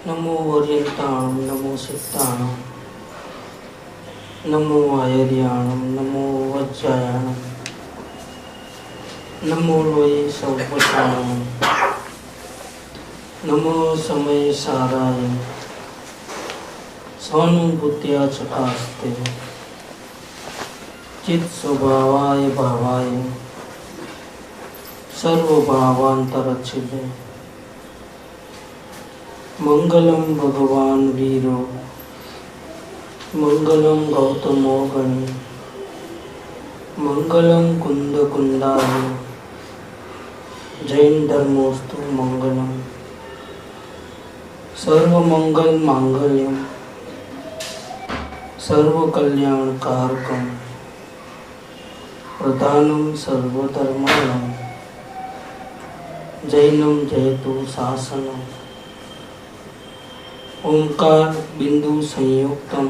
नमो वरियंताणं नमो सिद्धाणं नमो आयर्याणं नमो वज्रायाणं नमो लोये सौपटाणं नमो समय साराय स्वानुभूत्या चकास्ते चित स्वभावाय भावाय सर्वभावांतरच्छिदे मंगलम भगवान वीरो मंगलम गौतमो गणी मंगलम कुंद कुंदाय जैन धर्मोस्तु मंगलम सर्वमंगल मांगल्यम सर्वकल्याण कारकम प्रधानम सर्वधर्माणां जैनम जयतु शासनम ओंकार बिंदु संयुक्तम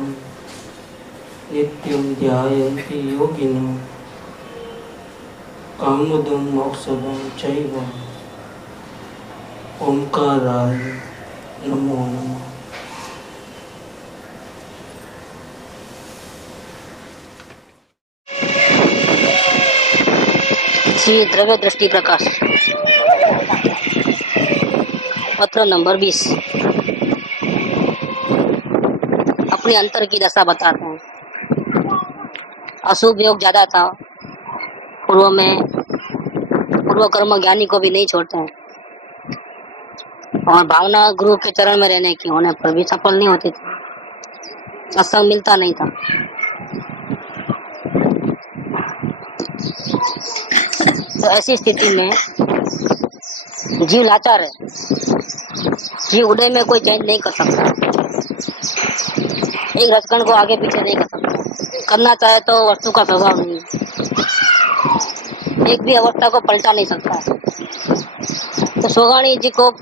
नित्यं ध्यायन्ति योगिनो कामदं मोक्षदं चैव ओंकाराय नमो नमः। श्री द्रव्य दृष्टि प्रकाश पत्र नंबर 20 अपने अंतर की दशा बताते हैं। अशुभ योग ज्यादा था पूर्व कर्म ज्ञानी को भी नहीं छोड़ते हैं और भावना गुरु के चरण में रहने की होने पर भी सफल नहीं होती थी, सत्संग मिलता नहीं था। तो ऐसी स्थिति में जीव लाचार है, जीव उदय में कोई चेंज नहीं कर सकता, एक रसकण को आगे पीछे नहीं कर सकता, करना चाहे तो वस्तु का स्वभाव नहीं, एक भी अवस्था को पलटा नहीं सकता। तो सोगाणी जी को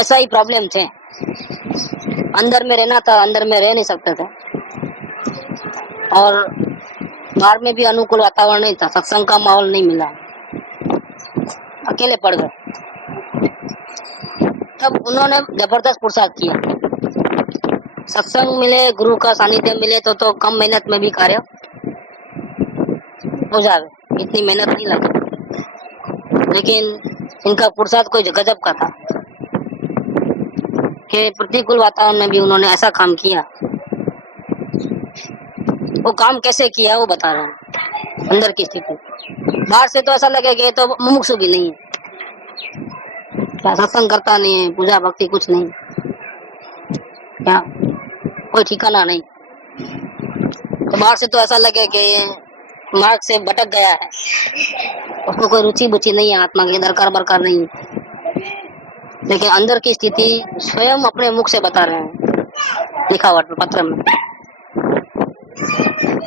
ऐसा ही प्रॉब्लम थे, अंदर में रहना था, अंदर में रह नहीं सकते थे और बाहर में भी अनुकूल वातावरण नहीं था, सत्संग का माहौल नहीं मिला, अकेले पड़ गए। तब उन्होंने जबरदस्त पुरुषार्थ किया, सत्संग मिले, गुरु का सानिध्य मिले तो कम मेहनत में भी कार्य हो जाए, इतनी मेहनत नहीं लगी। लेकिन इनका पुरुषार्थ कोई गजब का था कि प्रतिकूल वातावरण में भी उन्होंने ऐसा काम किया। वो काम कैसे किया वो बता रहे हैं, अंदर की स्थिति। बाहर से तो ऐसा लगे कि तो मुमुक्षु भी नहीं है, क्या सत्संग करता नहीं है, पूजा भक्ति कुछ नहीं, क्या कोई ठिकाना नहीं। तो बाहर से तो ऐसा लगे कि मार्ग से भटक गया है, उसको कोई रुचि बुचि नहीं है, आत्मा के दरकार बरकार नहीं है। लेकिन अंदर की स्थिति स्वयं अपने मुख से बता रहे हैं लिखावट पत्र में।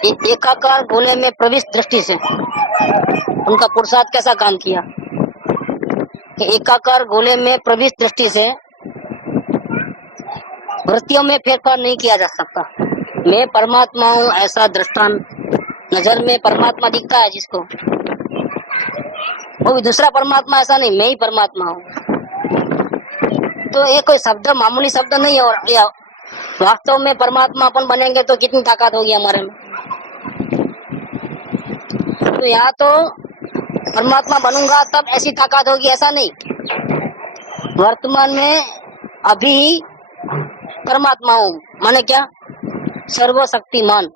एकाकार गोले में प्रविष्ट दृष्टि से उनका पुरुषार्थ कैसा काम किया कि एकाकार गोले में प्रविष्ट दृष्टि से वृत्तियों में फेरफार नहीं किया जा सकता। मैं परमात्मा हूँ ऐसा दृष्टांत, नजर में परमात्मा दिखता है जिसको, वो भी दूसरा परमात्मा ऐसा नहीं, मैं ही परमात्मा हूँ। तो ये कोई शब्द मामूली शब्द नहीं है, और वास्तव में परमात्मा अपन बनेंगे तो कितनी ताकत होगी हमारे में। तो यहाँ तो परमात्मा बनूंगा तब ऐसी ताकत होगी, ऐसा नहीं, वर्तमान में अभी परमात्मा हूँ माने क्या, सर्वशक्तिमान।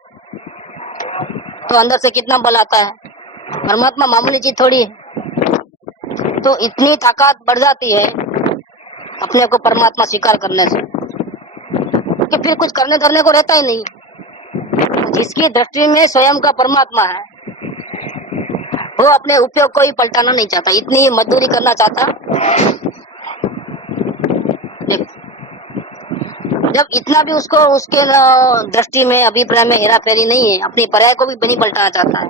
तो अंदर से कितना बल आता है, परमात्मा मामूली चीज थोड़ी है। तो इतनी ताकत बढ़ जाती है अपने को परमात्मा स्वीकार करने से कि फिर कुछ करने धरने को रहता ही नहीं। जिसकी दृष्टि में स्वयं का परमात्मा है वो अपने उपयोग को ही पलटाना नहीं चाहता, इतनी मजदूरी करना चाहता। जब इतना भी उसको उसके दृष्टि में अभिप्राय में हेरा फेरी नहीं है, अपनी पर्याय को भी नहीं पलटाना चाहता है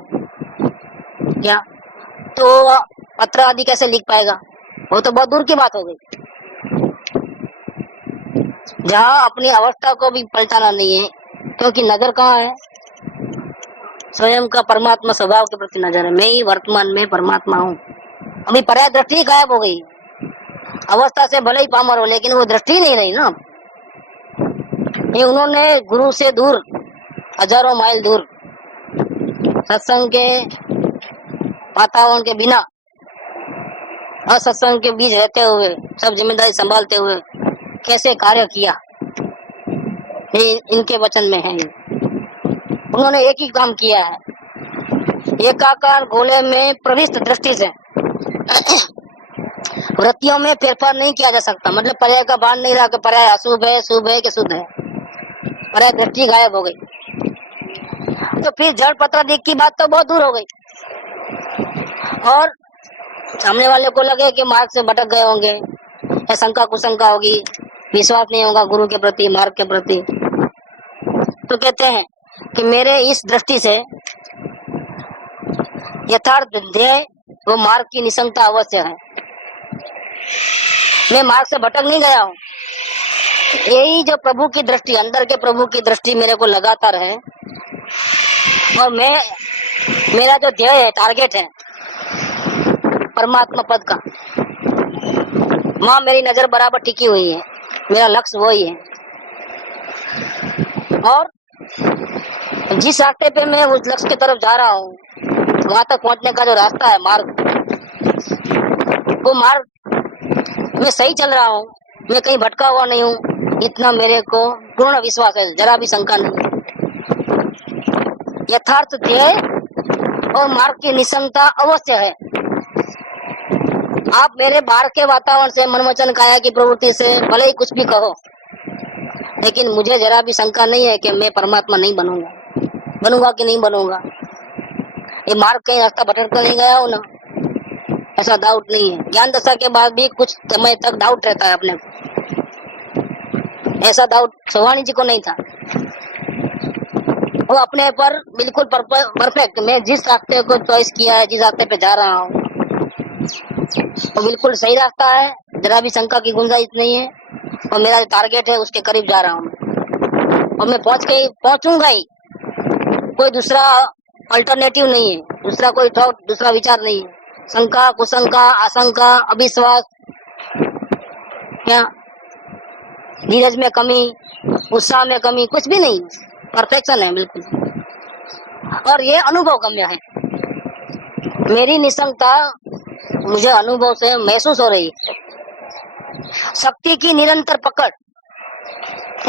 क्या, तो पत्र आदि कैसे लिख पाएगा, वो तो बहुत दूर की बात हो गई। जहाँ अपनी अवस्था को भी पलटाना नहीं है, क्योंकि नजर कहाँ है, स्वयं का परमात्मा स्वभाव के प्रति नजर है, मैं ही वर्तमान में परमात्मा हूँ। अभी पर्याय दृष्टि गायब हो गई, अवस्था से भले ही पामर हो, लेकिन वो दृष्टि नहीं रही ना। ये उन्होंने गुरु से दूर, हजारों माइल दूर, सत्संग के वातावरण के बिना, असत्संग के बीच रहते हुए, सब जिम्मेदारी संभालते हुए कैसे कार्य किया, ये इनके वचन में है। उन्होंने एक ही काम किया है, एकाकार गोले में प्रविष्ट दृष्टि से वृत्तियों में फेरफार नहीं किया जा सकता। मतलब पर्याय का बाण नहीं रहा कि पर्याय अशुभ है, शुभ है कि शुद्ध है, पर्याय दृष्टि गायब हो गई। तो फिर जड़ पत्रादिक की बात तो बहुत दूर हो गई, और सामने वाले को लगे कि मार्ग से भटक गए होंगे, या शंका कुशंका होगी, विश्वास नहीं होगा गुरु के प्रति, मार्ग के प्रति। तो कहते हैं कि मेरे इस दृष्टि से यथार्थ ध्येय वो मार्ग की निसंगता अवश्य है। मैं मार्ग से भटक नहीं गया हूँ। यही जो प्रभु की दृष्टि, अंदर के प्रभु की दृष्टि मेरे को लगातार है, और मेरा जो ध्येय है, टारगेट है परमात्मा पद का, वहां मेरी नजर बराबर टिकी हुई है, मेरा लक्ष्य वही है। और जिस रास्ते पे मैं उस लक्ष्य की तरफ जा रहा हूँ, वहां तक पहुंचने का जो रास्ता है, मार्ग, वो मार्ग मैं सही चल रहा हूँ, मैं कहीं भटका हुआ नहीं हूँ, इतना मेरे को पूर्ण विश्वास है, जरा भी शंका नहीं। यथार्थ ध्येय और मार्ग की निसंगता अवश्य है। आप मेरे बाहर के वातावरण से, मन वचन काया की प्रवृत्ति से भले ही कुछ भी कहो, लेकिन मुझे जरा भी शंका नहीं है कि मैं परमात्मा नहीं बनूंगा कि नहीं बनूंगा। ये मार्ग कहीं रास्ता भटक कर नहीं गया हो ना, ऐसा डाउट नहीं है। ज्ञान दशा के बाद भी कुछ समय तक डाउट रहता है अपने को, ऐसा डाउट चौहानी जी को नहीं था। वो अपने पर बिल्कुल परफेक्ट, मैं जिस रास्ते को चॉइस किया है, जिस रास्ते पे जा रहा हूँ, वो बिल्कुल सही रास्ता है, जरा भी शंका की गुंजाइश नहीं है, और मेरा जो टारगेट है उसके करीब जा रहा हूँ, और मैं पहुंचूंगा ही। कोई दूसरा अल्टरनेटिव नहीं है, दूसरा कोई थॉट, दूसरा विचार नहीं है। शंका कुशंका, आशंका, अविश्वास, क्या धीरज में कमी, उत्साह में कमी, कुछ भी नहीं, परफेक्शन है बिल्कुल। और ये अनुभव गम्य है। मेरी निसंगता मुझे अनुभव से महसूस हो रही है। शक्ति की निरंतर पकड़।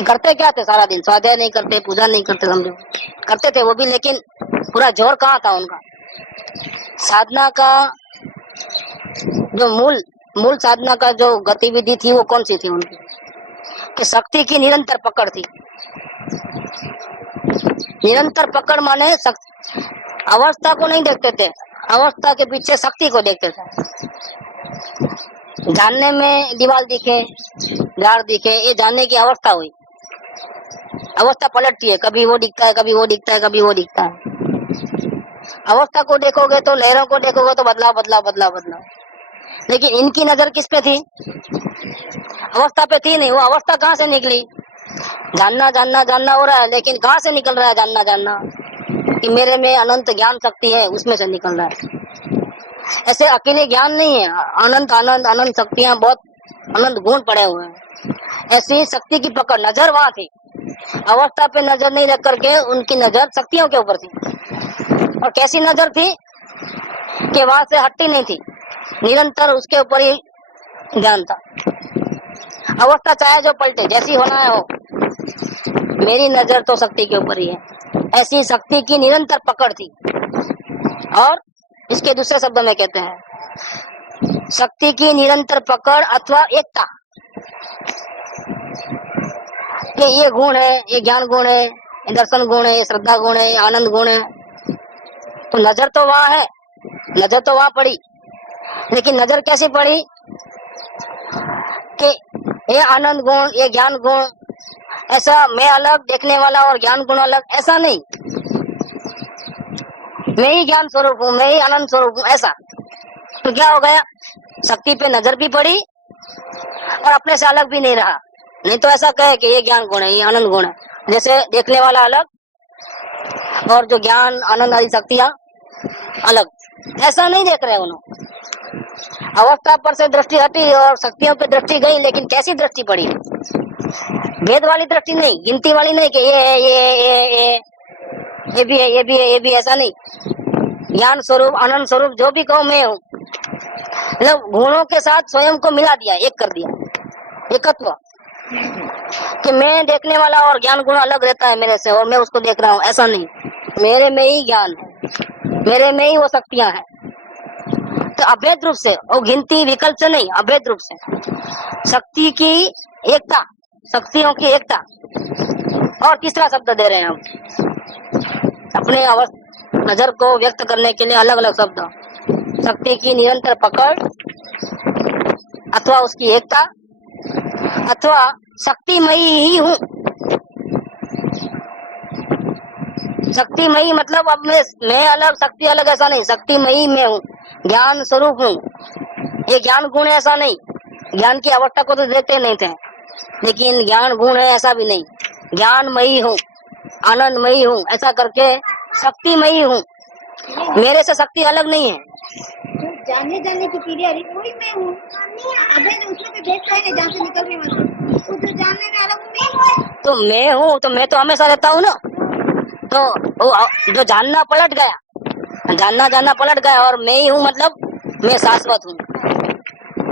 करते क्या थे सारा दिन? स्वाध्याय नहीं करते, पूजा नहीं करते, समझो करते थे वो भी, लेकिन पूरा जोर कहाँ था उनका? साधना का जो मूल साधना का जो गतिविधि थी वो कौन सी थी उनकी? कि शक्ति की निरंतर पकड़ थी। निरंतर पकड़ माने अवस्था को नहीं देखते थे, अवस्था के पीछे शक्ति को देखते थे। जानने में दीवार दिखे, झाड़ दिखे, ये जानने की अवस्था हुई। अवस्था पलटती है, कभी वो दिखता है, कभी वो दिखता है, कभी वो दिखता है। अवस्था को देखोगे तो, लहरों को देखोगे तो बदलाव बदलाव बदलाव बदलाव। लेकिन इनकी नजर किस पे थी? अवस्था पे थी नहीं। वो अवस्था कहाँ से निकली? जानना जानना जानना हो रहा है, लेकिन कहाँ से निकल रहा है जानना जानना? कि मेरे में अनंत ज्ञान शक्ति है, उसमें से निकल रहा है। ऐसे अकेले ज्ञान नहीं है, अनंत आनंद अनंत शक्तियां, बहुत अनंत गुण पड़े हुए हैं। ऐसी शक्ति की पकड़, नजर वहां थी। अवस्था पे नजर नहीं रख करके उनकी नजर शक्तियों के ऊपर थी। और कैसी नजर थी कि वहां से हटती नहीं थी, निरंतर उसके ऊपर ही ध्यान था। अवस्था चाहे जो पलटे, जैसी होना है हो, मेरी नजर तो शक्ति के ऊपर ही है। ऐसी शक्ति की निरंतर पकड़ थी। और इसके दूसरे शब्दों में कहते हैं शक्ति की निरंतर पकड़ अथवा एकता। ये गुण है, ये ज्ञान गुण है, ये दर्शन गुण है, ये श्रद्धा गुण है, ये आनंद गुण है। तो नजर तो वहां है, नजर तो वहां पड़ी, लेकिन नजर कैसी पड़ी कि ये आनंद गुण, ये ज्ञान गुण, ऐसा मैं अलग, देखने वाला और ज्ञान गुण अलग, ऐसा नहीं। मैं ही ज्ञान स्वरूप हूँ, मैं ही आनंद स्वरूप हूँ, ऐसा। तो क्या हो गया? शक्ति पे नजर भी पड़ी और अपने से अलग भी नहीं रहा। नहीं तो ऐसा कहे कि ये ज्ञान गुण है, ये आनंद गुण है, जैसे देखने वाला अलग और जो ज्ञान आनंद आदि शक्तियां अलग, ऐसा नहीं देख रहे उन्होंने। अवस्था पर से दृष्टि हटी और शक्तियों पे दृष्टि गई, लेकिन कैसी दृष्टि पड़ी? भेद वाली दृष्टि नहीं, गिनती वाली नहीं कि ये है, ये भी है, ये भी है, ये भी, ऐसा नहीं। ज्ञान स्वरूप, आनंद स्वरूप, जो भी कहो मैं हूँ, मतलब गुणों के साथ स्वयं को मिला दिया, एक कर दिया, एकत्व। कि मैं देखने वाला और ज्ञान गुण अलग रहता है मेरे से और मैं उसको देख रहा हूँ, ऐसा नहीं। मेरे में ही ज्ञान है, मेरे में ही वो शक्तियां हैं। तो अभेद रूप से, वो गिनती विकल्प से नहीं, अभेद रूप से शक्ति की एकता, शक्तियों की एकता। और तीसरा शब्द दे रहे हैं हम अपने नजर को व्यक्त करने के लिए, अलग अलग शब्द। शक्ति की निरंतर पकड़, अथवा उसकी एकता, अथवा शक्तिमयी ही हूँ। शक्तिमयी मतलब अब मैं अलग, शक्ति अलग, ऐसा नहीं। शक्तिमयी मैं हूँ, ज्ञान स्वरूप हूँ। ये ज्ञान गुण है ऐसा नहीं। ज्ञान की अवस्था को तो देखते नहीं थे, लेकिन ज्ञान गुण है ऐसा भी नहीं। ज्ञानमयी हूँ, आनंदमयी हूँ, ऐसा करके शक्तिमयी हूँ। मेरे से शक्ति अलग नहीं है। जानने की क्रिया वही मैं हूँ। अबे उसमें तो देख रहे हैं जहाँ से निकलने वाला, तो जानने में अलग हूँ। तो मैं हूँ, तो मैं तो हमेशा रहता हूँ ना। तो वो जो जानना पलट गया, जानना पलट गया, और मैं ही हूँ मतलब मैं शाश्वत हूँ।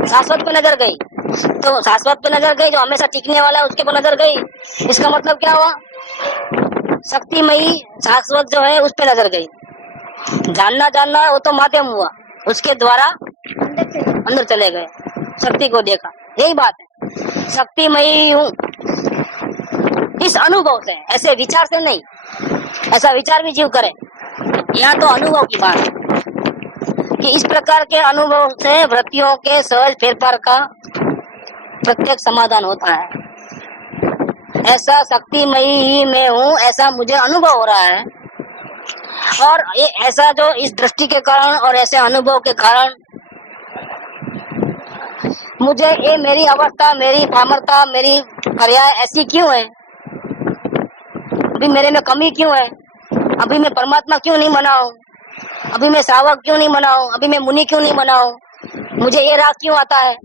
शाश्वत पे नजर गई, तो शाश्वत पे नजर गई, जो हमेशा टिकने वाला है उसके पर नजर गई। इसका मतलब क्या हुआ? शक्तिमयी शाश्वत जो है उस पे नजर गई। जानना वो तो माध्यम हुआ, उसके द्वारा अंदर चले गए, शक्ति को देखा। यही बात है, शक्तिमयी हूँ इस अनुभव से, ऐसे विचार से नहीं। ऐसा विचार भी जीव करे, यहाँ तो अनुभव की बात है कि इस प्रकार के अनुभव से वृत्तियों के सहज फेरफार का प्रत्येक समाधान होता है। ऐसा शक्तिमयी ही मैं हूँ, ऐसा मुझे अनुभव हो रहा है। और ये ऐसा जो इस दृष्टि के कारण और ऐसे अनुभव के कारण मुझे ये मेरी अवस्था, मेरी पामरता, मेरी पर्याय ऐसी क्यों है? अभी मेरे में कमी क्यों है? अभी मैं परमात्मा क्यों नहीं बना हूँ? अभी मैं श्रावक क्यों नहीं बना हूँ? अभी मैं मुनि क्यों नहीं बना हूँ? मुझे ये राग क्यों आता है?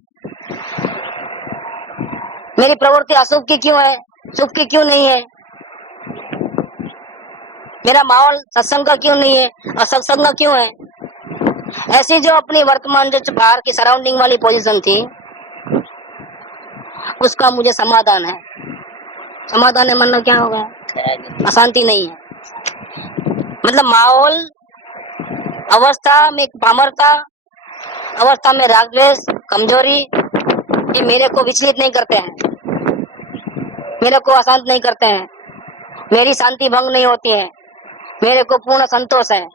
मेरी प्रवृत्ति अशुभ की क्यों है, शुभ की क्यों नहीं है? मेरा माहौल सत्संग का क्यों नहीं है और सत्संग का क्यों है? ऐसी जो अपनी वर्तमान जो बाहर की सराउंडिंग वाली पोजीशन थी, उसका मुझे समाधान है। समाधान है मतलब क्या होगा? अशांति नहीं है। मतलब माहौल, अवस्था में पामरता, अवस्था में राग द्वेष, कमजोरी, ये मेरे को विचलित नहीं करते हैं, मेरे को अशांत नहीं करते हैं, मेरी शांति भंग नहीं होती है, मेरे को पूर्ण संतोष है।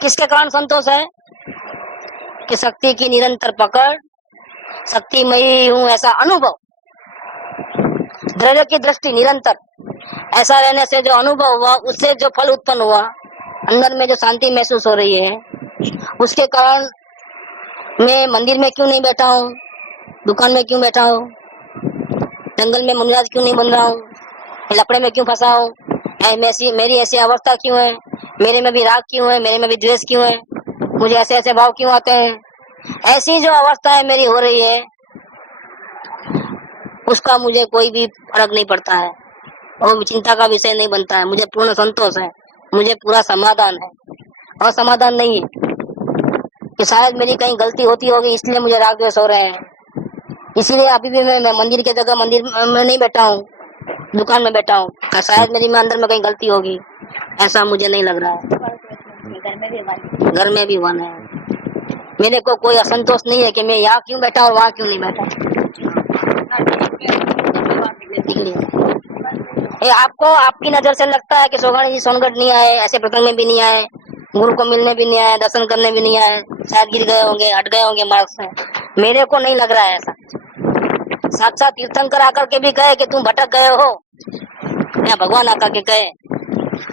किसके कारण संतोष है? कि शक्ति की निरंतर पकड़, शक्तिमयी हूँ ऐसा अनुभव, द्रव्य की दृष्टि निरंतर, ऐसा रहने से जो अनुभव हुआ, उससे जो फल उत्पन्न हुआ, अंदर में जो शांति महसूस हो रही है, उसके कारण मैं मंदिर में क्यों नहीं बैठा हूँ, दुकान में क्यों बैठा हूँ, जंगल में मुनिराज क्यों नहीं बन रहा हूँ, लपड़े में क्यों फंसा हूँ, मेरी ऐसी अवस्था क्यों है, मेरे में भी राग क्यों है, मेरे में भी द्वेष क्यों है, मुझे ऐसे ऐसे भाव क्यों आते हैं। ऐसी जो अवस्था है मेरी हो रही है, उसका मुझे कोई भी फर्क नहीं पड़ता है, और चिंता का विषय नहीं बनता है। मुझे पूर्ण संतोष है, मुझे पूरा समाधान है। और समाधान नहीं है कि शायद मेरी कहीं गलती होती होगी इसलिए मुझे राग द्वेष हो रहे हैं, इसीलिए अभी भी मैं मंदिर की जगह मंदिर में नहीं बैठा हूँ, दुकान में बैठा हूँ, शायद मेरी में अंदर में कहीं गलती होगी, ऐसा मुझे नहीं लग रहा है। घर में भी वन है। मेरे को कोई असंतोष नहीं है कि मैं यहाँ क्यों बैठा और वहाँ क्यों नहीं बैठा। ये आपको आपकी नजर से लगता है कि सोगानी जी सोनगढ़ नहीं आए, ऐसे प्रसंग में भी नहीं आए, गुरु को मिलने भी नहीं आए, दर्शन करने भी नहीं आए, शायद गिर गए होंगे, हट गए होंगे मार्ग से। मेरे को नहीं लग रहा है ऐसा। साक्षात तीर्थंकर आकर के भी कहे कि तुम भटक गए हो, या भगवान आकर के कहे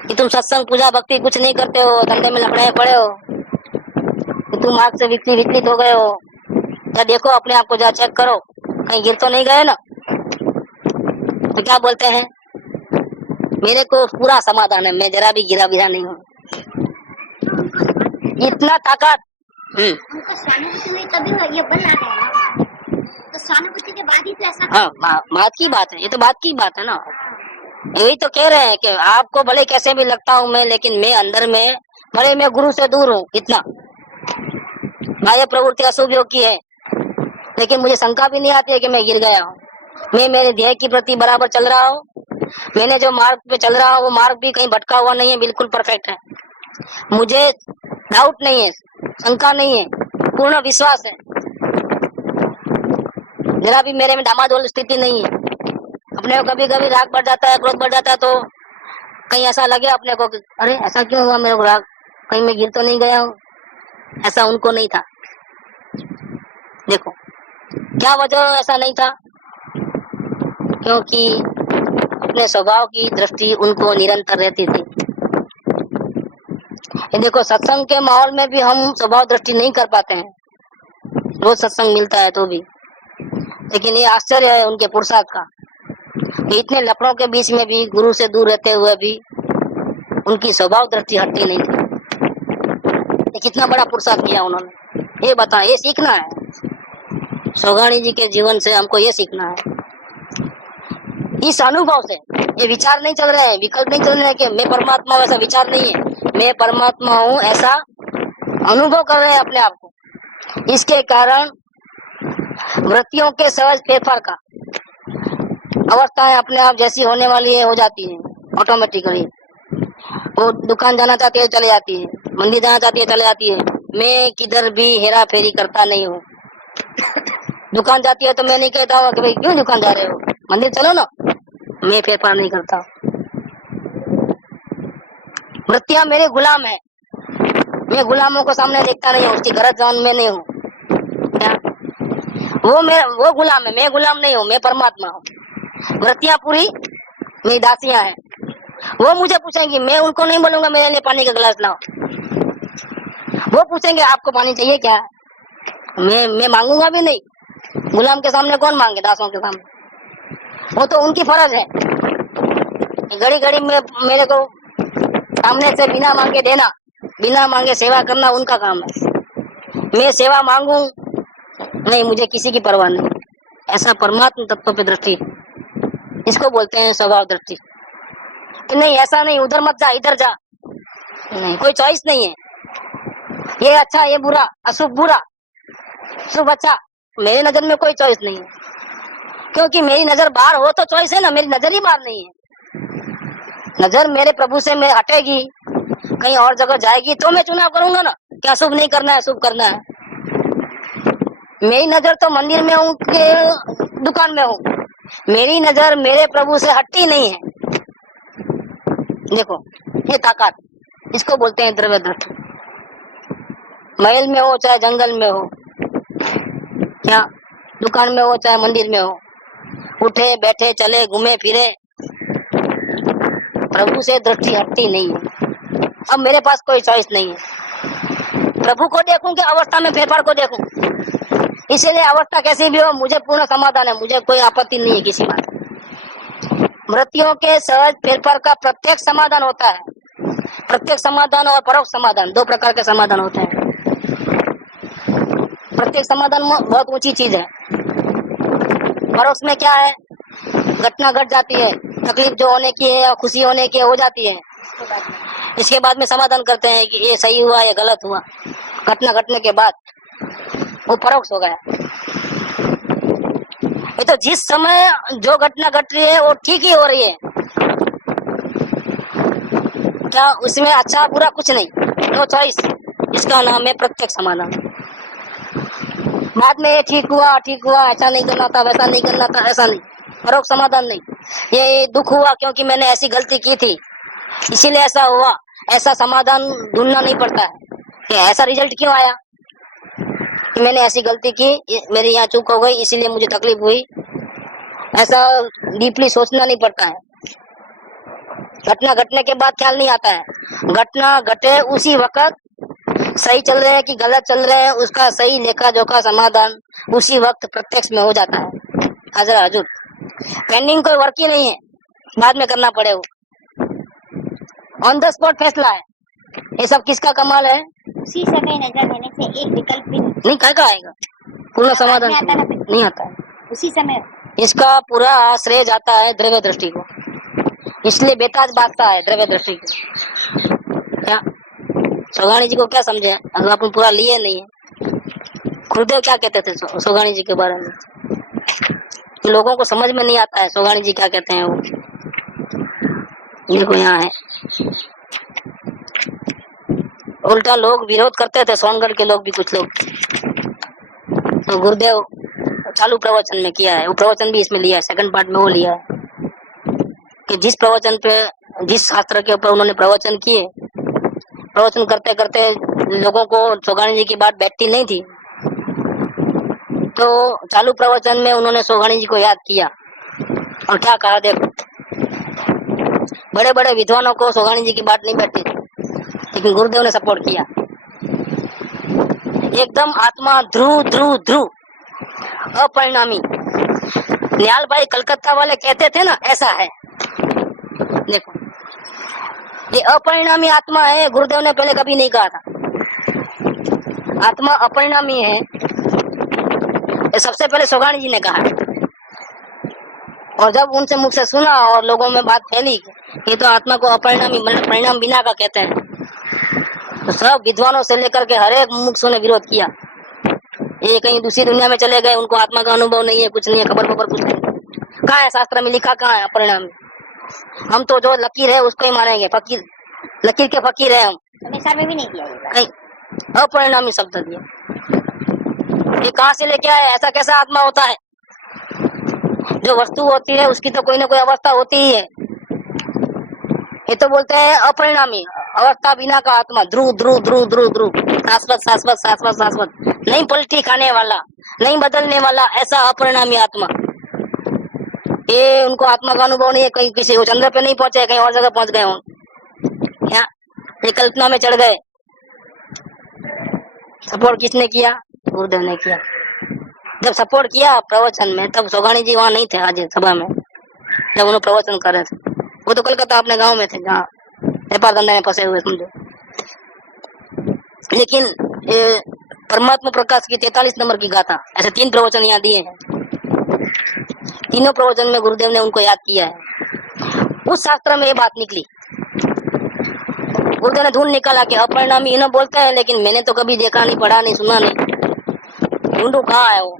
कि तुम सत्संग पूजा भक्ति कुछ नहीं करते हो, धंधे में लपड़े पड़े हो, कि तुम मार्ग से विचलित हो गए हो, या देखो अपने आप को जा चेक करो, कहीं गिर तो नहीं गए ना। तो क्या बोलते हैं? मेरे को पूरा समाधान है, मैं जरा भी गिरा बिरा नहीं हूँ। इतना ताकत उनको सहानुभूति हुई तभी ये बल आ गया ना। तो सहानुभूति के बाद ही तो ऐसा हाँ, बात की बात है, ये तो बात की बात है ना। यही तो कह रहे हैं कि आपको भले कैसे भी लगता हूँ मैं, लेकिन मैं अंदर में भले मैं गुरु से दूर हूँ इतना, बाह्य प्रवृत्ति अशुभ योग की है, लेकिन मुझे शंका भी नहीं आती है कि मैं गिर गया हूँ। मैं मेरे ध्येय की प्रति बराबर चल रहा हूँ। मैंने जो मार्ग पे चल रहा हूँ वो मार्ग भी कहीं भटका हुआ नहीं है, बिल्कुल परफेक्ट है। मुझे डाउट नहीं है, शंका नहीं है, पूर्ण विश्वास है। जरा भी मेरे में डामाडोल स्थिति नहीं है। अपने को कभी कभी राग बढ़ जाता है, क्रोध बढ़ जाता है, तो कहीं ऐसा लगे अपने को कि अरे ऐसा क्यों हुआ मेरे को राग, कहीं मैं गिर तो नहीं गया हूँ। ऐसा उनको नहीं था। देखो क्या वजह ऐसा नहीं था, क्योंकि अपने स्वभाव की दृष्टि उनको निरंतर रहती थी। ये देखो सत्संग के माहौल में भी हम स्वभाव दृष्टि नहीं कर पाते हैं, रोज सत्संग मिलता है तो भी, लेकिन ये आश्चर्य है उनके पुरुषार्थ का कि इतने लफड़ों के बीच में भी, गुरु से दूर रहते हुए भी उनकी स्वभाव दृष्टि हटती नहीं थी। ये कितना बड़ा पुरुषार्थ किया उन्होंने, ये बताएं। ये सीखना है सौगाणी जी के जीवन से, हमको ये सीखना है। इस अनुभव से, ये विचार नहीं चल रहे हैं, विकल्प नहीं चल रहे हैं कि मैं परमात्मा हूँ, ऐसा विचार नहीं है। मैं परमात्मा हूँ ऐसा अनुभव कर रहे हैं अपने आप को। इसके कारण वृत्तियों के सहज फेरफार का अवस्थाएं अपने आप जैसी होने वाली है हो जाती है ऑटोमेटिकली। वो दुकान जाना चाहती है चले जाती है, मंदिर जाना चाहती है चले जाती है। मैं किधर भी हेरा फेरी करता नहीं हूँ। दुकान जाती है तो मैं नहीं कहता हूँ कि भाई क्यों दुकान जा रहे हो, मंदिर चलो ना। मैं फेरफार नहीं करता। वृत्तियां मेरे गुलाम है, मैं गुलामों को सामने देखता नहीं हूँ, उसकी गरज जान में नहीं हूँ। वो गुलाम है, मैं गुलाम नहीं हूँ, मैं परमात्मा हूँ। वृत्तियां पूरी मेरी दासियां हैं। वो मुझे पूछेंगी, मैं उनको नहीं बोलूंगा मेरे लिए पानी का गिलास लाओ। वो पूछेंगे आपको पानी चाहिए क्या, मैं मांगूंगा भी नहीं। गुलाम के सामने कौन मांगे, दासों के सामने। वो तो उनकी फर्ज है, घड़ी घड़ी में मेरे को सामने से बिना मांगे देना, बिना मांगे सेवा करना उनका काम है। मैं सेवा मांगू नहीं, मुझे किसी की परवाह नहीं। ऐसा परमात्मा तत्व पे दृष्टि, इसको बोलते हैं स्वभाव दृष्टि। नहीं ऐसा नहीं, उधर मत जा इधर जा, नहीं, कोई चॉइस नहीं है। ये अच्छा ये बुरा, अशुभ बुरा, शुभ अच्छा, मेरी नजर में कोई चॉइस नहीं है। क्योंकि मेरी नजर बाहर हो तो चॉइस है ना, मेरी नजर ही बाहर नहीं है। नजर मेरे प्रभु से मेरे हटेगी, कहीं और जगह जाएगी तो मैं चुनाव करूंगा ना कि अशुभ नहीं करना है, शुभ करना है। मेरी नजर तो मंदिर में हूँ कि दुकान में हूँ, मेरी नजर मेरे प्रभु से हटती नहीं है। देखो ये ताकत, इसको बोलते हैं द्रव्य दृष्टि। महल में हो चाहे जंगल में हो, क्या दुकान में हो चाहे मंदिर में हो, उठे बैठे चले घूमे फिरे, प्रभु से दृष्टि हटती नहीं है। अब मेरे पास कोई चॉइस नहीं है, प्रभु को देखूं कि अवस्था में फेरफार को देखूं। इसीलिए अवस्था कैसी भी हो मुझे पूर्ण समाधान है, मुझे कोई आपत्ति नहीं है किसी बात। वृत्तियों के सहज फेरफार का प्रत्येक समाधान होता है। प्रत्येक समाधान और परोक्ष समाधान, दो प्रकार के समाधान होते हैं। प्रत्येक समाधान बहुत ऊंची चीज है। परोक्ष में क्या है, घटना घट जाती है, तकलीफ जो होने की है या खुशी होने की हो जाती है, इसके बाद में समाधान करते हैं कि ये सही हुआ या गलत हुआ। घटना घटने के बाद वो परोक्ष हो गया। ये तो जिस समय जो घटना घट रही है वो ठीक ही हो रही है, क्या उसमें अच्छा बुरा कुछ नहीं, नो चॉइस। इसका नाम है प्रत्येक समाधान। बाद में ये ठीक हुआ, ऐसा नहीं करना था, वैसा नहीं करना था, ऐसा नहीं, परोक्ष समाधान नहीं। ये दुख हुआ क्योंकि मैंने ऐसी गलती की थी इसीलिए ऐसा हुआ, ऐसा समाधान ढूंढना नहीं पड़ता है कि ऐसा रिजल्ट क्यों आया, कि मैंने ऐसी गलती की, मेरी यहाँ चूक हो गई इसीलिए मुझे तकलीफ हुई। ऐसा डीपली सोचना नहीं पड़ता है। घटना घटने के बाद ख्याल नहीं आता है, घटना घटे उसी वक्त, सही चल रहे हैं कि गलत चल रहे हैं, उसका सही लेखा जोखा समाधान उसी वक्त प्रत्यक्ष में हो जाता है। हाजिर हजूर, पेंडिंग कोई वर्क ही नहीं है, बाद में करना पड़े, वो ऑन द स्पॉट फैसला है। ये सब किसका कमाल है, उसी समय नजर होने से एक विकल्प भी नहीं, क्या आएगा पूर्ण समाधान नहीं आता ना फिर। नहीं आता है। उसी समय इसका पूरा श्रेय जाता है द्रव्य दृष्टि को, इसलिए बेताज बांटता है द्रव्य दृष्टि को। क्या सौगाणी जी को क्या समझे अगर अपन पूरा लिए नहीं है? गुरुदेव क्या कहते थे सौगाणी जी के बारे में? लोगों को समझ में नहीं आता है सौगाणी जी क्या कहते हैं। वो देखो यहाँ है, उल्टा लोग विरोध करते थे, सोनगढ़ के लोग भी, कुछ लोग। तो गुरुदेव चालू प्रवचन में किया है, वो प्रवचन भी इसमें लिया है, सेकंड पार्ट में वो लिया है कि जिस प्रवचन पे, जिस शास्त्र के ऊपर उन्होंने प्रवचन किए, प्रवचन करते करते लोगों को सौगाणी जी की बात बैठती नहीं थी, तो चालू प्रवचन में उन्होंने सौगाणी जी को याद किया और क्या कहा, देखो बड़े बड़े विद्वानों को सौगाणी जी की बात नहीं बैठती थी, लेकिन गुरुदेव ने सपोर्ट किया। एकदम आत्मा ध्रुव ध्रुव ध्रुव अपरिणामी। निहाल भाई कलकत्ता वाले कहते थे ना, ऐसा है। देखो ये अपरिणामी आत्मा है, गुरुदेव ने पहले कभी नहीं कहा था। आत्मा अपरिणामी है, ये सबसे पहले सौगाणी जी ने कहा। और जब उनसे मुख से सुना और लोगों में बात फैली ये तो आत्मा को अपरिणामी मतलब परिणाम बिना का कहते हैं, तो सब विद्वानों से लेकर के हर एक मुमुक्षु ने विरोध किया। ये कहीं दूसरी दुनिया में चले गए, उनको आत्मा का अनुभव नहीं है, कुछ नहीं है, खबर खबर कुछ नहीं। कहाँ है शास्त्र में लिखा, कहाँ है अपरिणामी? हम तो जो लकीर है उसको ही मानेंगे, फकीर लकीर के फकीर है हम। हमेशा में भी नहीं किया ये बात। नहीं, अपरिणामी शब्द दिया, ये कहाँ से लेके आए? ऐसा कैसा आत्मा होता है? जो वस्तु होती है उसकी तो कोई ना कोई अवस्था होती ही है। ये तो बोलते हैं अपरिणामी, अवस्था बिना का आत्मा, ध्रुव ध्रुव ध्रुव ध्रुव ध्रुव, शाश्वत शाश्वत शाश्वत शाश्वत, नहीं पलटी खाने वाला, नहीं बदलने वाला, ऐसा अपरिणामी आत्मा। ये उनको आत्मा का अनुभव नहीं है, कहीं किसी वो चंद्र पे नहीं पहुंचे, कहीं और जगह पहुंच गए हों, क्या ये कल्पना में चढ़ गए। सपोर्ट किसने किया? गुरुदेव ने किया। जब सपोर्ट किया प्रवचन में, तब सौगाणी जी वहां नहीं थे आज सभा में, जब उन्होंने प्रवचन कर रहे थे। वो तो कलकत्ता अपने गांव में थे, जहाँ व्यापार धंधे में फंसे हुए समझो। लेकिन परमात्मा प्रकाश की 43 नंबर की गाथा, ऐसे 3 प्रवचन यहाँ दिए हैं। तीनों प्रवचन में गुरुदेव ने उनको याद किया है। उस शास्त्र में ये बात निकली, गुरुदेव ने ढूंढ निकाला कि अपरिणामी इन्हें बोलते हैं, लेकिन मैंने तो कभी देखा नहीं, पढ़ा नहीं, सुना नहीं, ढूंढू कहाँ है वो।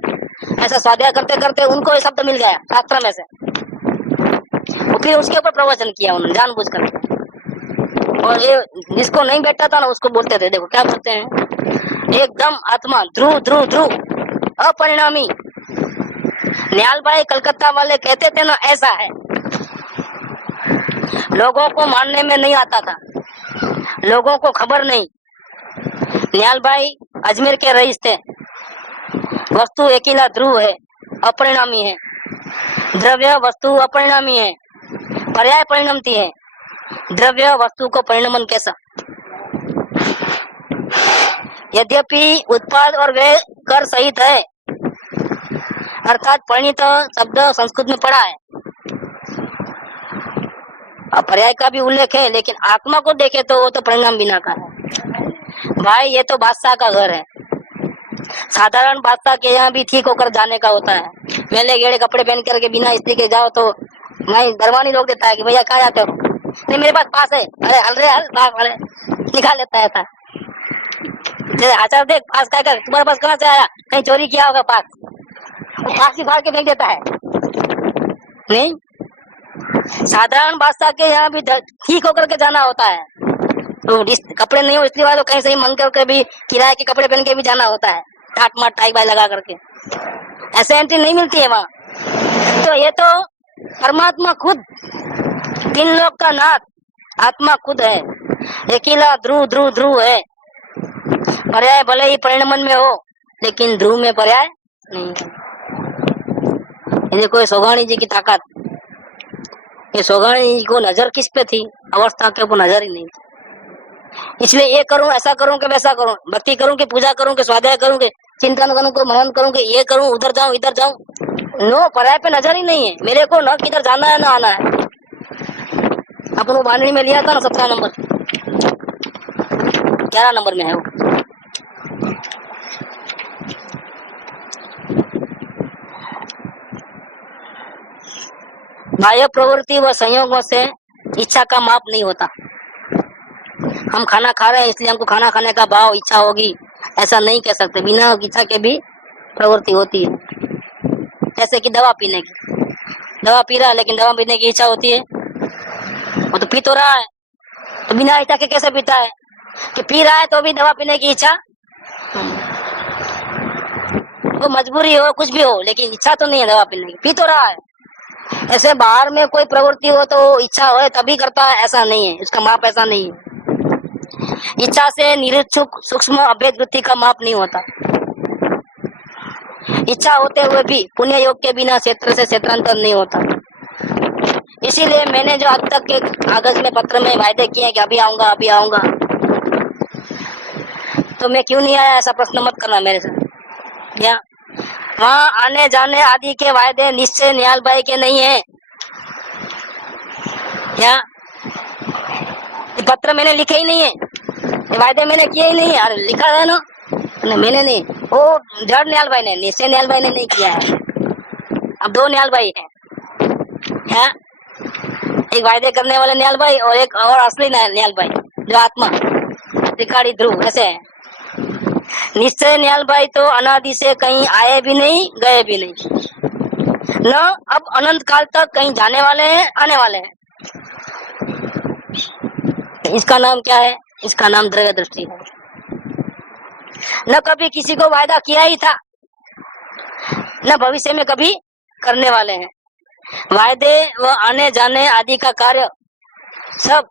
ऐसा स्वाध्याय करते करते उनको ये शब्द मिल गया शास्त्र में से, और फिर उसके ऊपर प्रवचन किया उन्होंने जानबूझ कर। और ये जिसको नहीं बैठता था ना उसको बोलते थे, देखो क्या बोलते हैं, एकदम आत्मा ध्रुव ध्रुव ध्रुव अपरिणामी। निहाल भाई कलकत्ता वाले कहते थे ना, ऐसा है। लोगों को मानने में नहीं आता था, लोगों को खबर नहीं। निहाल भाई अजमेर के रईस थे। वस्तु अकेला ध्रुव है, अपरिणामी है। द्रव्य वस्तु अपरिणामी है, पर्याय परिणमती है। द्रव्य वस्तु को परिणमन कैसा? यद्यपि उत्पाद और व्यय कर सहित है, अर्थात परिणित शब्द संस्कृत में पढ़ा है, पर्याय का भी उल्लेख है, लेकिन आत्मा को देखे तो वो तो परिणाम बिना का है। भाई ये तो बादशाह का घर है, साधारण बादशाह के यहाँ भी ठीक होकर जाने का होता है। मेले गेड़े कपड़े पहन करके बिना स्त्री के जाओ तो नहीं, दरवानी लोग देता है कि भैया कहाँ जाते हो? नहीं मेरे पास पास है। अरे हल रे हल, अरे निकाल लेता है। आचार देख पास क्या कर, तुम्हारे पास कहाँ से आया? कहीं चोरी किया होगा पास, पास ही फाड़ के फेंक देता है। नहीं, साधारण बादशाह के यहाँ भी ठीक होकर के जाना होता है। तो कपड़े नहीं हो इसलिए वाले कहीं से ही मंग करके भी किराए के कपड़े पहन के भी जाना होता है, टाट माट टाई बाई लगा करके। ऐसे एंट्री नहीं मिलती है वहाँ। तो ये तो परमात्मा खुद, 3 लोक का नाथ आत्मा खुद है, अकेला ध्रुव ध्रुव ध्रुव है। पर्याय भले ही परिणमन में हो, लेकिन ध्रुव में पर्याय नहीं है। ये कोई सौगाणी जी की ताकत। ये सौगाणी जी को नजर किस पे थी? अवस्था के ऊपर नजर ही नहीं थी। इसलिए ये करूं, ऐसा करूं कि वैसा करूं, भक्ति करूं कि पूजा करूं कि स्वाध्याय करूं कि चिंतन करूं कि मनन करूं कि ये करूं, उधर जाऊं इधर जाऊं, नो, पर्याय पे नजर ही नहीं है मेरे को, न किधर जाना है न आना है। अपन वो बांधनी में लिया था ना 17 नंबर, 11 नंबर में है वो। बाह्य प्रवृत्ति व संयोगों से इच्छा का माप नहीं होता। हम खाना खा रहे हैं इसलिए हमको खाना खाने का भाव इच्छा होगी, ऐसा नहीं कह सकते। बिना इच्छा के भी प्रवृत्ति होती है। जैसे कि दवा पीने की, दवा पी रहा है लेकिन दवा पीने की इच्छा होती है, वो तो पी तो रहा है, तो बिना इच्छा के कैसे पीता है? कि पी रहा है तो भी दवा पीने की इच्छा, वो मजबूरी हो कुछ भी हो, लेकिन इच्छा तो नहीं है दवा पीने की, पी तो रहा है। ऐसे बाहर में कोई प्रवृत्ति हो तो इच्छा हो तभी करता है, ऐसा नहीं है, उसका माप ऐसा नहीं है। इच्छा से निरीक्षुक सूक्ष्म अभेद वृत्ति का माप नहीं होता। इच्छा होते हुए भी पुण्य योग के बिना क्षेत्र से क्षेत्रांतर नहीं होता। इसीलिए मैंने जो अब तक के कागज में पत्र में वायदे किए कि अभी आऊंगा अभी आऊंगा, तो मैं क्यों नहीं आया, ऐसा प्रश्न मत करना मेरे से। क्या वहाँ आने जाने आदि के वायदे निश्चय निहाल भाई के नहीं है क्या? ये पत्र मैंने लिखे ही नहीं है, ये वायदे मैंने किए ही नहीं है। अरे लिखा है ना, मैंने नहीं, वो जड़ निहाल भाई ने, निश्चय निहाल भाई ने नहीं किया है। अब दो निहाल भाई है, क्या? एक वायदे करने वाले निहाल भाई और एक और असली निहाल भाई जो आत्मा त्रिकाली ध्रुव, ऐसे है। निश्चय निहाल भाई तो अनादि से कहीं आए भी नहीं गए भी नहीं, न अब अनंत काल तक कहीं जाने वाले हैं आने वाले हैं। इसका नाम क्या है? इसका नाम द्रव्य दृष्टि है। न कभी किसी को वायदा किया ही था, न भविष्य में कभी करने वाले हैं। वायदे व आने जाने आदि का कार्य सब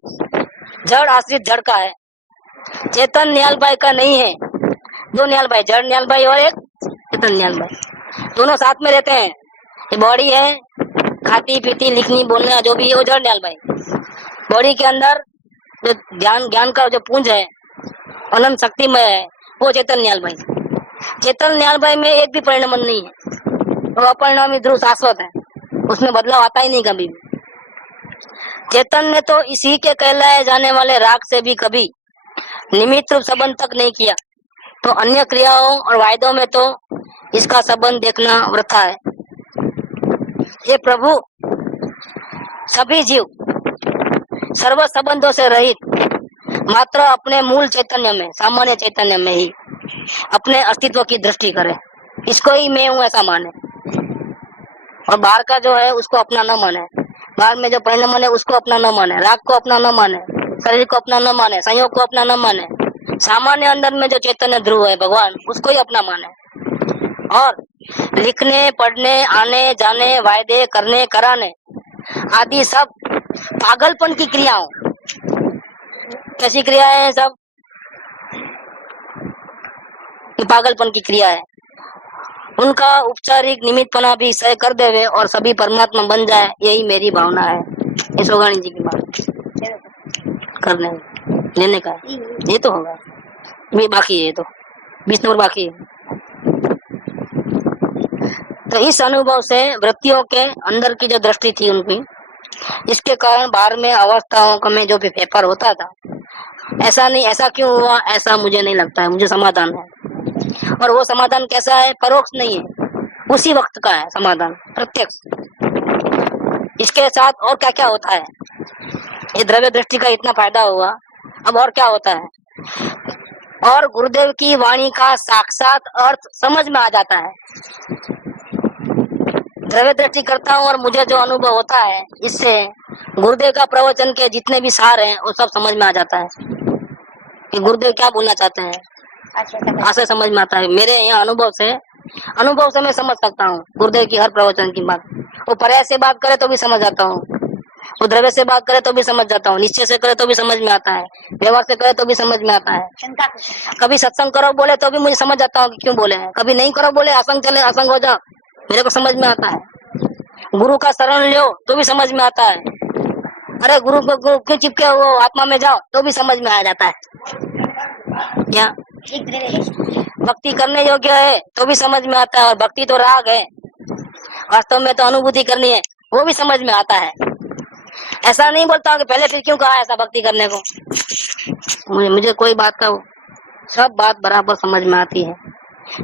जड़ आश्रित जड़ का है, चेतन निहाल भाई का नहीं है। दो निहाल भाई, जड़ निहाल भाई और एक चेतन निहाल भाई, दोनों साथ में रहते हैं। ये बॉडी है, खाती पीती लिखनी बोलना जो भी है, वो जड़ निहाल भाई। बॉडी के अंदर जो ज्ञान का जो पुंज है, अनंत शक्तिमय है, वो चेतन निहाल भाई। चेतन निहाल भाई में एक भी परिणाम नहीं है, वो अपरिणामी ध्रुव शाश्वत है, उसमें बदलाव आता ही नहीं कभी भी। चेतन ने तो इसी के कहलाए जाने वाले राग से भी कभी निमित्त रूप संबंध तक नहीं किया, तो अन्य क्रियाओं और वायदों में तो इसका संबंध देखना वृथा है। ये प्रभु सभी जीव सर्व संबंधों से रहित मात्र अपने मूल चैतन्य में, सामान्य चैतन्य में ही अपने अस्तित्व की दृष्टि करे, इसको ही मैं हूँ ऐसा माने, और बाहर का जो है उसको अपना न माने। बाहर में जो परिणाम है उसको अपना न माने, राग को अपना न माने, शरीर को अपना न माने, संयोग को अपना न माने। सामान्य अंदर में जो चैतन्य ध्रुव है भगवान, उसको ही अपना माने। और लिखने पढ़ने आने जाने वायदे करने कराने आदि सब पागलपन की क्रियाओं, कैसी क्रियाएं हैं सब? ये पागलपन की क्रिया है। उनका औपचारिक निमित्तपना भी सह कर देवे और सभी परमात्मा बन जाए, यही मेरी भावना है। ये सोगानी जी की बात करने लेने का है। ये तो होगा, ये बाकी है, ये तो 20 नंबर बाकी है। तो इस अनुभव से वृत्तियों के अंदर की जो दृष्टि थी उनकी, इसके कारण बाहर में अवस्थाओं का में जो भी पेपर होता था, ऐसा नहीं, ऐसा क्यों हुआ ऐसा मुझे नहीं लगता है, मुझे समाधान है। और वो समाधान कैसा है? परोक्ष नहीं है, उसी वक्त का है समाधान, प्रत्यक्ष। इसके साथ और क्या क्या होता है? ये द्रव्य दृष्टि का इतना फायदा हुआ, अब और क्या होता है? और गुरुदेव की वाणी का साक्षात अर्थ समझ में आ जाता है। द्रव्य दृष्टि करता हूँ और मुझे जो अनुभव होता है, इससे गुरुदेव का प्रवचन के जितने भी सार हैं वो सब समझ में आ जाता है कि गुरुदेव क्या बोलना चाहते हैं, ऐसे समझ में आता है। मेरे यहाँ अनुभव से मैं समझ सकता हूँ गुरुदेव की हर प्रवचन की बात। वो पर्याय से बात करे तो भी समझ आता हूँ, वो द्रव्य से बात करे तो भी समझ जाता हूँ, निश्चय से करे तो भी समझ में आता है, व्यवहार से करे तो भी समझ में आता है। कभी सत्संग करो बोले तो भी मुझे समझ आता हूँ कि क्यों बोले हैं, कभी नहीं करो बोले असंग चले असंग हो जाओ, मेरे को समझ में आता है। गुरु का शरण लो तो भी समझ में आता है। अरे गुरु क्यों चिपके हो, आत्मा में जाओ तो भी समझ में आ जाता है। क्या भक्ति करने योग्य है तो भी समझ में आता है, और भक्ति तो राग है, वास्तव में तो अनुभूति करनी है, वो भी समझ में आता है। ऐसा नहीं बोलता हूँ कि पहले फिर क्यों कहा ऐसा भक्ति करने को, मुझे कोई बात का सब बात बराबर समझ में आती है।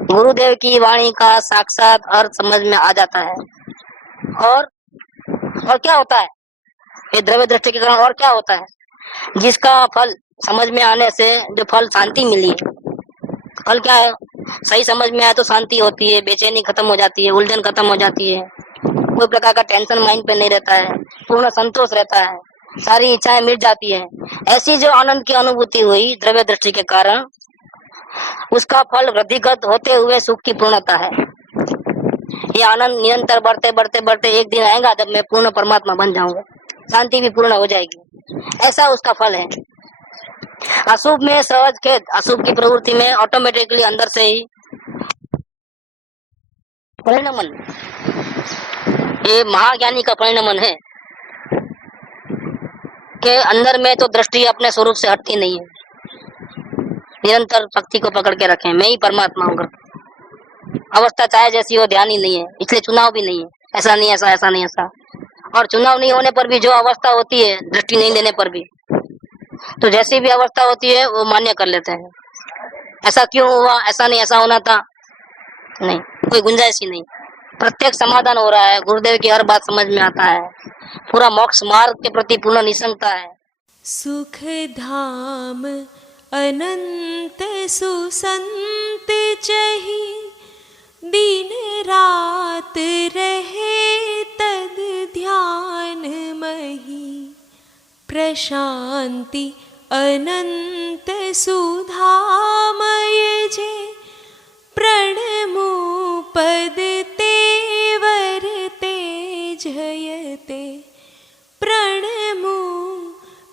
गुरुदेव की वाणी का साक्षात अर्थ समझ में आ जाता है। और क्या होता है ये द्रव्य दृष्टि के कारण? और क्या होता है? जिसका फल समझ में आने से जो फल शांति मिली है, फल क्या है? सही समझ में आए तो शांति होती है, बेचैनी खत्म हो जाती है, उलझन खत्म हो जाती है, कोई प्रकार का टेंशन माइंड पे नहीं रहता है, पूर्ण संतोष रहता है, सारी इच्छाएं मिट जाती है। ऐसी जो आनंद की अनुभूति हुई द्रव्य दृष्टि के कारण, उसका फल वृद्धिगत होते हुए सुख की पूर्णता है। ये आनंद निरंतर बढ़ते बढ़ते बढ़ते एक दिन आएगा जब मैं पूर्ण परमात्मा बन जाऊंगा, शांति भी पूर्ण हो जाएगी। ऐसा उसका फल है। अशुभ में सहज खेद, अशुभ की प्रवृत्ति में ऑटोमेटिकली अंदर से ही परिणमन, ये महाज्ञानी का परिणमन है कि अंदर में तो दृष्टि अपने स्वरूप से हटती नहीं है, निरंतर शक्ति को पकड़ के रखें, मैं ही परमात्मा हूँ। अवस्था चाहे जैसी हो ध्यान ही नहीं है, इसलिए चुनाव भी नहीं है, ऐसा नहीं ऐसा, ऐसा नहीं ऐसा। और चुनाव नहीं होने पर भी जो अवस्था होती है, दृष्टि नहीं देने पर भी, तो जैसी भी अवस्था होती है वो मान्य कर लेते हैं। ऐसा क्यों हुआ, ऐसा नहीं ऐसा होना था, नहीं, कोई गुंजाइश ही नहीं। प्रत्येक समाधान हो रहा है, गुरुदेव की हर बात समझ में आता है, पूरा मोक्ष मार्ग के प्रति पूर्ण निशंकता है। सुख धाम अनंत सुसंत चही, दिन रात रहे तद ध्यान मही। प्रशांति अनंत सुधामय जे, प्रणमो पद तेवर तेजयते। प्रणमो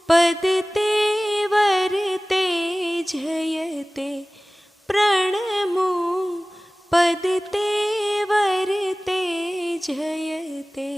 पद तेवर तेजयते। प्रणमो पद तेवर तेजयते।